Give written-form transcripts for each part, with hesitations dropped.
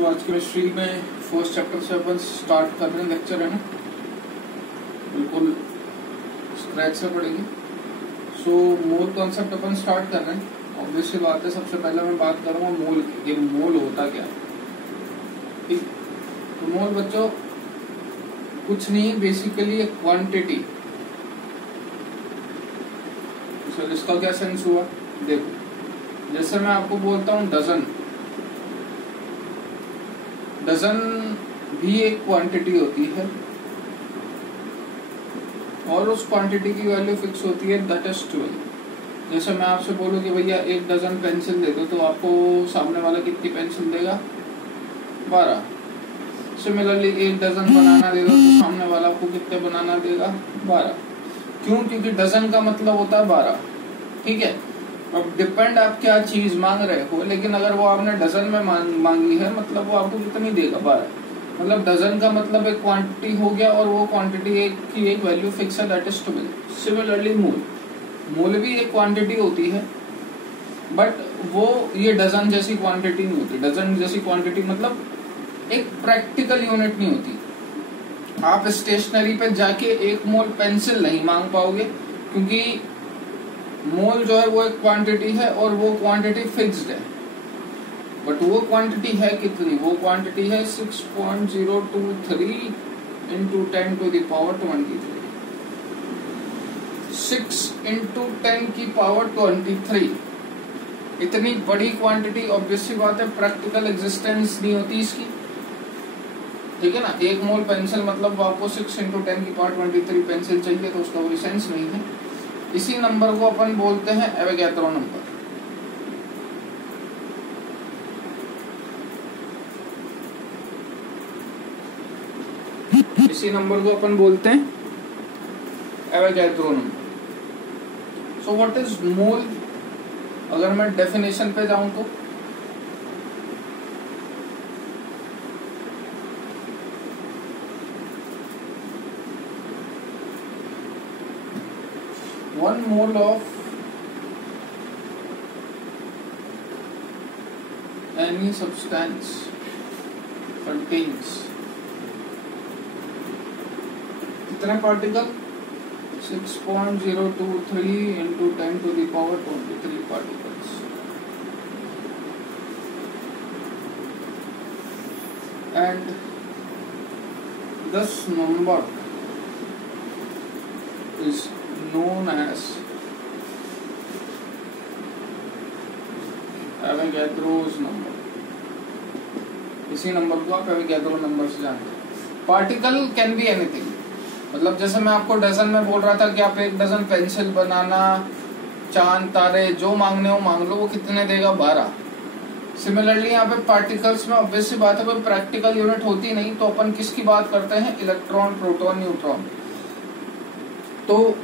तो आज केमिस्ट्री में फर्स्ट चैप्टर से अपन स्टार्ट कर रहे हैं लेक्चर, है ना, बिल्कुल स्क्रैच से पढ़ेंगे। सो मोल कॉन्सेप्ट अपन स्टार्ट कर रहे हैं। ऑब्वियसली बात है, सबसे पहले मैं बात करूंगा मोल की। मोल होता क्या है? ठीक, तो मोल बच्चों कुछ नहीं, बेसिकली एक क्वांटिटी। सर इसका क्या सेंस हुआ? देखो, जैसे मैं आपको बोलता हूँ डजन, डजन भी एक क्वांटिटी होती है और उस क्वांटिटी की वैल्यू फिक्स होती है, दैट इज 12। जैसे मैं आपसे बोलूं कि भैया 1 डजन पेंसिल दे दो, तो आपको सामने वाला कितनी पेंसिल देगा? 12। सिमिलरली 1 डजन बनाना दे दो, तो सामने वाला आपको कितने बनाना देगा? 12। क्यों? क्योंकि डजन का मतलब होता है 12। ठीक है, अब डिपेंड आप क्या चीज मांग रहे हो, लेकिन अगर वो आपने डजन में मांगी है, मतलब वो आपको कितनी देगा? 12। मतलब डजन का मतलब एक क्वांटिटी हो गया और वो क्वांटिटी की एक वैल्यू फिक्स है, दैट इज 12। सिमिलरली मोल भी एक क्वांटिटी होती है, बट वो ये डजन जैसी क्वांटिटी नहीं होती। डजन जैसी क्वांटिटी मतलब एक प्रैक्टिकल यूनिट नहीं होती। आप स्टेशनरी पे जाके 1 मोल पेंसिल नहीं मांग पाओगे, क्योंकि मोल जो है वो एक क्वांटिटी है और वो क्वांटिटी फिक्स्ड है। बट वो क्वांटिटी है कितनी? वो क्वांटिटी है 6.023 into 10 to the power 23। 6 into 10 की पावर 23। इतनी बड़ी क्वांटिटी, ऑब्वियसली बात है, प्रैक्टिकल एग्जिस्टेंस नहीं होती इसकी। ठीक है ना, 1 मोल पेंसिल मतलब आपको 6 इंटू 10 की पावर 23 पेंसिल चाहिए, तो उसका कोई सेंस नहीं है। इसी नंबर को अपन बोलते हैं एवोगैड्रो नंबर। इसी नंबर को अपन बोलते हैं Avogadro number. So what is mole? अगर मैं डेफिनेशन पे जाऊं तो one mole of any substance contains कितने particle? 6.023 into 10 to the power 23 particles. And this number is known as Avogadro's number। इसी नंबर को आप एवोगैड्रो नंबर से जानते हैं। पार्टिकल कैन बी एनीथिंग, मतलब जैसे मैं आपको डजन में बोल रहा था कि आप 1 डजन पेंसिल बनाना, चांद तारे जो मांगने हो मांग लो, वो कितने देगा? 12। सिमिलरली यहाँ पे पार्टिकल्स में ऑब्वियसली बात है, कोई प्रैक्टिकल यूनिट होती नहीं, तो अपन किसकी बात करते हैं? Electron, proton, neutron. तो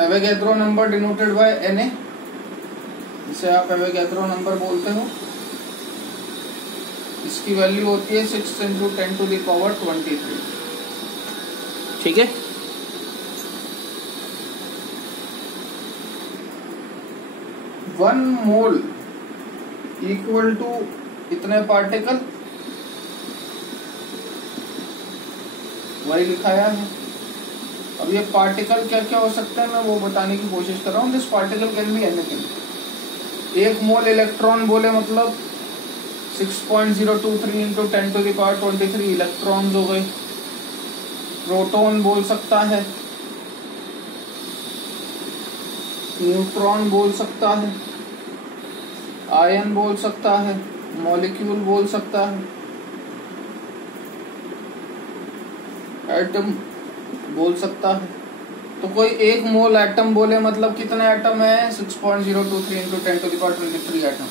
Avogadro number denoted by Na, जिसे आप एवोगैड्रो नंबर बोलते हो, इसकी वैल्यू होती है 6 इंटू 10 टू द पावर 23। ठीक है, वन मोल इक्वल टू इतने पार्टिकल, वही लिखाया है। अब ये पार्टिकल क्या क्या हो सकता है, मैं वो बताने की कोशिश कर रहा हूँ। This particle can be anything. 1 mole electron बोले मतलब 6.023 into 10 to the power 23 electrons हो गए। प्रोटॉन बोल सकता है, न्यूट्रॉन बोल सकता है, आयन बोल सकता है, मॉलिक्यूल बोल सकता है, एटम बोल सकता है। तो कोई 1 मोल एटम बोले मतलब कितने एटम है? 6.023 into 10 to the power 23 atom.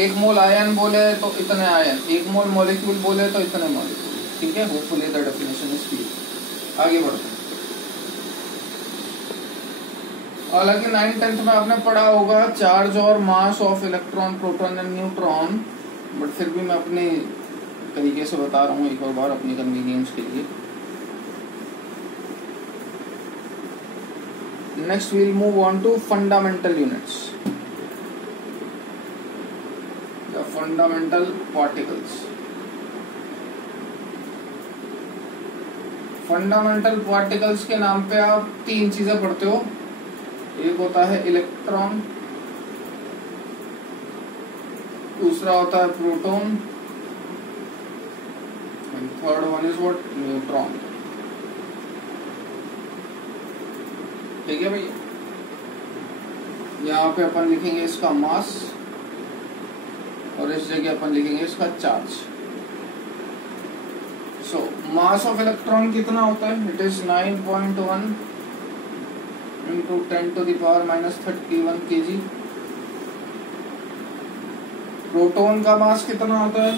1 mole ion बोले तो इतने आयन, 1 मोल मॉलिक्यूल बोले तो इतने मॉलिक्यूल। ठीक है, hopefully the definition is clear. आगे बढ़ते हैं। हालांकि 9th-10th में आपने पढ़ा होगा चार्ज और mass of electron, proton and neutron, but फिर भी मैं अपने तरीके से बता रहा हूँ एक और बार अपनी कन्वीनियंस के लिए। Next we'll move on to fundamental units, the fundamental particles। Fundamental particles के नाम पे आप तीन चीजें पढ़ते हो। एक होता है इलेक्ट्रॉन, दूसरा होता है proton, third one is what, neutron. ठीक है भैया, यहाँ पे अपन लिखेंगे इसका मास और इस जगह अपन लिखेंगे इसका charge. So mass of electron कितना होता है? It is 9.1 into 10 to the power minus 31 kg। Proton का मास कितना होता है?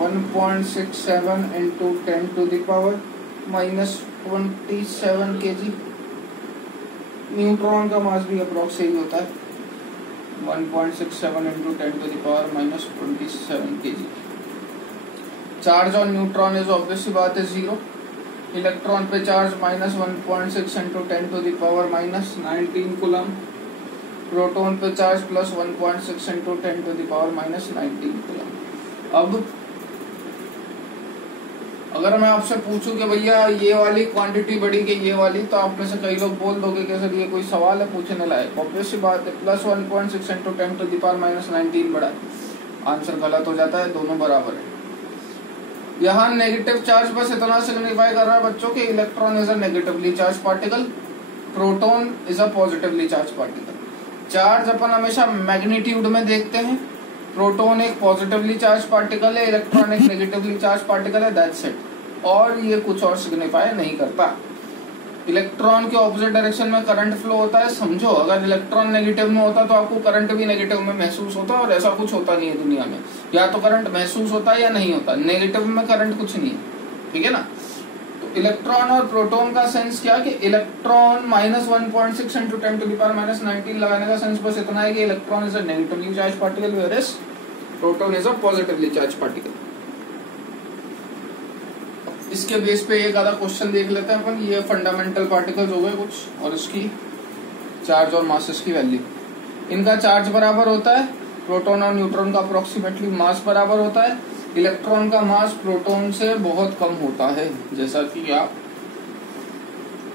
1.67 into 10 to the power minus 27 kg। Neutron का मास भी अप्रोक्स यही होता है, 1.67 into 10 to the power minus 27 kg। Charge on neutron is obvious बात है 0। इलेक्ट्रॉन पे charge minus 1.6 into 10 to the power minus 19 coulomb. Proton पे charge plus 1.6 into 10 to the power minus 19 coulomb. अब अगर मैं आपसे पूछूं कि भैया ये वाली क्वांटिटी बढ़ी कि ये वाली, तो आप में से कई लोग बोल दोगे कि सर ये कोई सवाल है पूछने लायक? ऑब्वियस सी बात है, plus 1.6 into 10 to the power minus 19 बढ़ा। आंसर गलत हो जाता है, दोनों बराबर है। यहाँ नेगेटिव चार्ज बस इतना सिग्निफाई कर रहा है बच्चों के electron is a negatively charge particle, proton is a positively charge particle. Charge अपन हमेशा मैग्नीट्यूड में देखते हैं। प्रोटॉन एक पॉजिटिवली चार्ज पार्टिकल है, इलेक्ट्रॉन एक नेगेटिवली चार्ज पार्टिकल है, दैट्स इट। और ये कुछ और सिग्निफाई नहीं करता। इलेक्ट्रॉन के ऑपोजिट डायरेक्शन में करंट फ्लो होता है, समझो। अगर इलेक्ट्रॉन नेगेटिव में होता तो आपको करंट भी नेगेटिव में महसूस होता, और ऐसा कुछ होता नहीं है दुनिया में। या तो करंट महसूस होता है या नहीं होता, नेगेटिव में करंट कुछ नहीं है, ठीक है ना। तो इलेक्ट्रॉन और प्रोटॉन का सेंस क्या कि electron minus 1.6 into 10 to the power minus 19 लगाने का सेंस बस इतना है कि electron is a negatively charge particle, whereas proton is a positively charge particle. इसके बेस पे एक आधा क्वेश्चन देख लेते हैं अपन। ये फंडामेंटल पार्टिकल्स हो गए कुछ, और इसकी चार्ज और मासेस की वैल्यू। इनका चार्ज बराबर होता है, प्रोटॉन और न्यूट्रॉन का अप्रोक्सीमेटली मास बराबर होता है। इलेक्ट्रॉन का मास प्रोटॉन से बहुत कम होता है, जैसा कि आप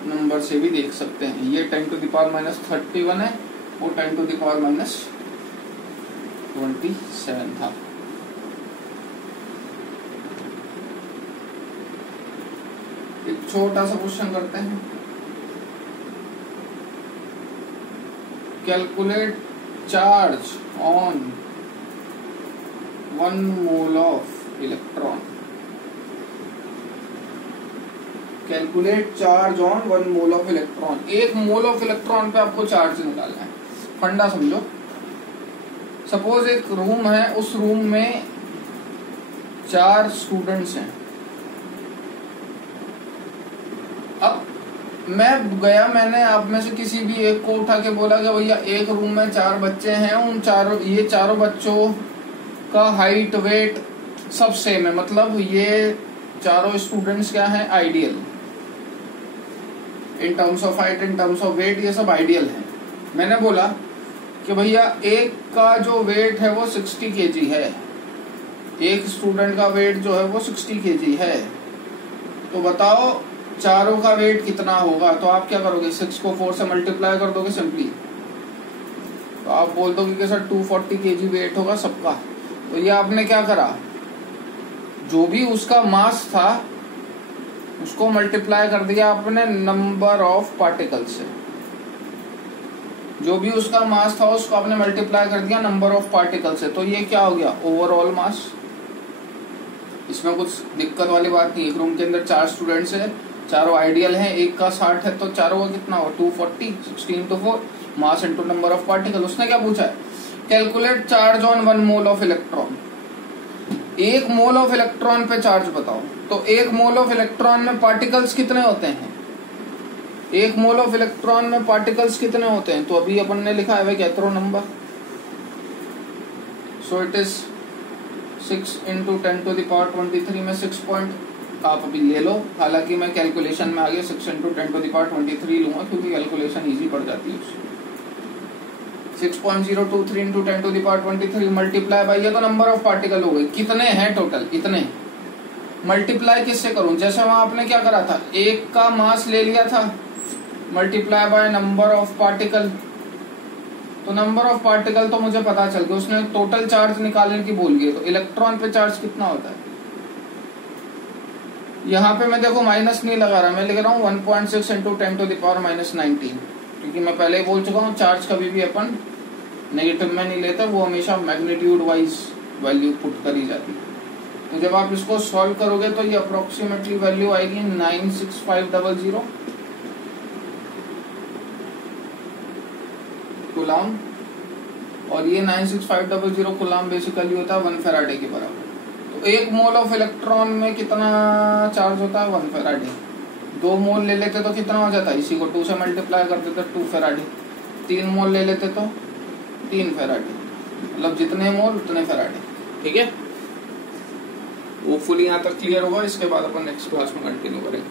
नंबर से भी देख सकते हैं। ये 10 to the power minus 31 है और 10 to the power minus 27 था। एक छोटा सा क्वेश्चन करते हैं। Calculate charge on 1 mole of electron. Calculate charge on 1 mole of electron. 1 mole of electron पे आपको चार्ज निकालना है। फंडा समझो। सपोज एक रूम है, उस रूम में 4 स्टूडेंट्स हैं। अब मैं गया, मैंने आप में से किसी भी एक को उठा के बोला कि भैया एक रूम में 4 बच्चे हैं, उन चारों बच्चों का हाइट वेट सब सेम है, मतलब ये चारों स्टूडेंट्स क्या हैं, ideal in terms of height, in terms of weight, ये सब आइडियल है। मैंने बोला कि भैया एक का जो वेट है वो 60 kg है, एक स्टूडेंट का वेट जो है वो 60 kg है, तो बताओ चारों का वेट कितना होगा। तो आप क्या करोगे, 6 को 4 से मल्टीप्लाई कर दोगे सिंपली, तो आप बोल दोगे कि सर 240 kg वेट होगा सबका। तो ये आपने क्या करा, जो भी उसका मास था उसको मल्टीप्लाई कर दिया आपने नंबर ऑफ पार्टिकल से। जो भी उसका मास था उसको आपने मल्टीप्लाई कर दिया नंबर ऑफ पार्टिकल से। तो ये क्या हो गया, ओवरऑल मास। इसमें कुछ दिक्कत वाली बात नहीं। एक रूम के अंदर 4 स्टूडेंट्स है, चारों आइडियल हैं, एक का 60 है, तो चारों का कितना हो 240, 16 into 4 mass into number of particle. उसने क्या पूछा है, calculate charge on 1 mole of electron. 1 mole of electron पे चार्ज बताओ। तो 1 मोल ऑफ इलेक्ट्रॉन में पार्टिकल्स कितने होते हैं, 1 मोल ऑफ इलेक्ट्रॉन में पार्टिकल्स कितने होते हैं। तो अभी अपन ने लिखा है कैथरो number, so it is 6 into 10 to the power 23 में 6 पॉइंट आप अभी ले लो। हालांकि मैं कैलकुलेशन में आगे 6 into 10 to the power 23 लूंगा क्योंकि कैलकुलेशन इजी पड़ जाती है। 6.023 into 10 to the power 23 multiply by, ये तो नंबर ऑफ पार्टिकल हो गए। कितने हैं टोटल, इतने मल्टीप्लाई किससे करूं? जैसे वहां आपने क्या करा था, एक का मास ले लिया था multiply by number of particle, तो नंबर ऑफ पार्टिकल तो मुझे पता चल गया, उसने टोटल चार्ज निकालने की बोल गई, तो इलेक्ट्रॉन पे चार्ज कितना होता है। यहाँ पे मैं देखो माइनस नहीं लगा रहा, मैं लिख रहा हूँ 1.6 इंटू 10⁻⁻19, क्योंकि मैं पहले ही बोल चुका हूँ चार्ज कभी भी अपन नेगेटिव में नहीं लेता, वो हमेशा मैग्नीट्यूड वाइज वैल्यू पुट करी जाती है। तो जब आप इसको सॉल्व करोगे तो ये अप्रोक्सीमेटली वैल्यू आएगी 96500 कूलम, और ये 96500 कूलम बेसिकली होता है 1 फैराडे के बराबर। तो 1 मोल ऑफ इलेक्ट्रॉन में कितना चार्ज होता है 1 फैराडे। 2 मोल ले लेते तो कितना हो जाता है, इसी को 2 से मल्टीप्लाई करते तो 2 फैराडे। 3 मोल ले लेते तो 3 फैराडे, मतलब जितने मोल उतने फैराडे। ठीक है, होपफुली यहाँ तक क्लियर होगा। इसके बाद अपन नेक्स्ट क्लास में कंटिन्यू करेंगे।